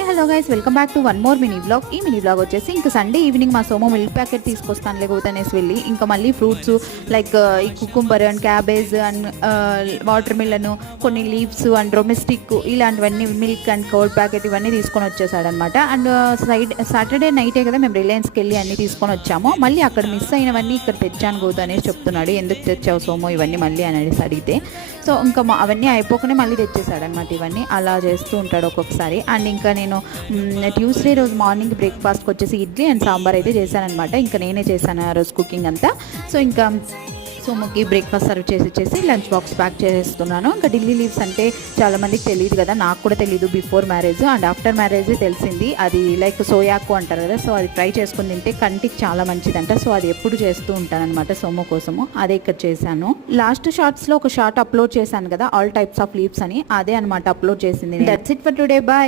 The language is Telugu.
Hi hello guys, welcome back to one more mini blog. ఈ మినీ బ్లాగ్ వచ్చేసి ఇంకా సండే ఈవినింగ్ మా సోమో మిల్క్ ప్యాకెట్ తీసుకొస్తాను లేకపోతే అనేసి వెళ్ళి ఇంకా మళ్ళీ ఫ్రూట్స్ లైక్ ఈ cucumber and cabbage and water melon, కొన్ని లీవ్స్ అండ్ డొమెస్టిక్ ఇలాంటివన్నీ మిల్క్ అండ్ కర్డ్ ప్యాకెట్ ఇవన్నీ తీసుకొని వచ్చేసాడనమాట. అండ్ సాటర్డే నైటే కదా మేము రిలయన్స్కి వెళ్ళి అన్నీ తీసుకొని వచ్చాము. మళ్ళీ అక్కడ మిస్ అయినవన్నీ ఇక్కడ తెచ్చాను గోతు అనేసి చెప్తున్నాడు. ఎందుకు తెచ్చావు సోమో ఇవన్నీ మళ్ళీ అనేసి అడిగితే సో ఇంకా అవన్నీ అయిపోకనే మళ్ళీ తెచ్చేసాడనమాట. ఇవన్నీ అలా చేస్తూ ఉంటాడు ఒక్కొక్కసారి. అండ్ ఇంకా నేను ట్యూస్డే రోజు మార్నింగ్ బ్రేక్ఫాస్ట్కి వచ్చేసి ఇడ్లీ అండ్ సాంబార్ అయితే చేశానమాట. ఇంకా నేనే చేశాను ఆ రోజు కుకింగ్ అంతా. సో ఇంకా సోముకి బ్రేక్ఫాస్ట్ సర్వ్ చేసి లంచ్ బాక్స్ ప్యాక్ చేస్తున్నాను. ఇంకా ఢిల్లీ లీవ్స్ అంటే చాలామందికి తెలియదు కదా, నాకు కూడా తెలియదు before marriage. And after marriage తెలిసింది. అది లైక్ సోయాకు అంటారు కదా, సో అది ఫ్రై చేసుకుని తింటే కంటికి చాలా మంచిదంట. సో అది ఎప్పుడు చేస్తూ ఉంటానన్నమాట సోము కోసము. అదే ఇక్కడ చేశాను. లాస్ట్ షార్ట్స్లో ఒక షార్ట్ అప్లోడ్ చేశాను కదా, ఆల్ టైప్స్ ఆఫ్ లీవ్స్ అని, అదే అనమాట అప్లోడ్ చేసింది. That's it for today, bye.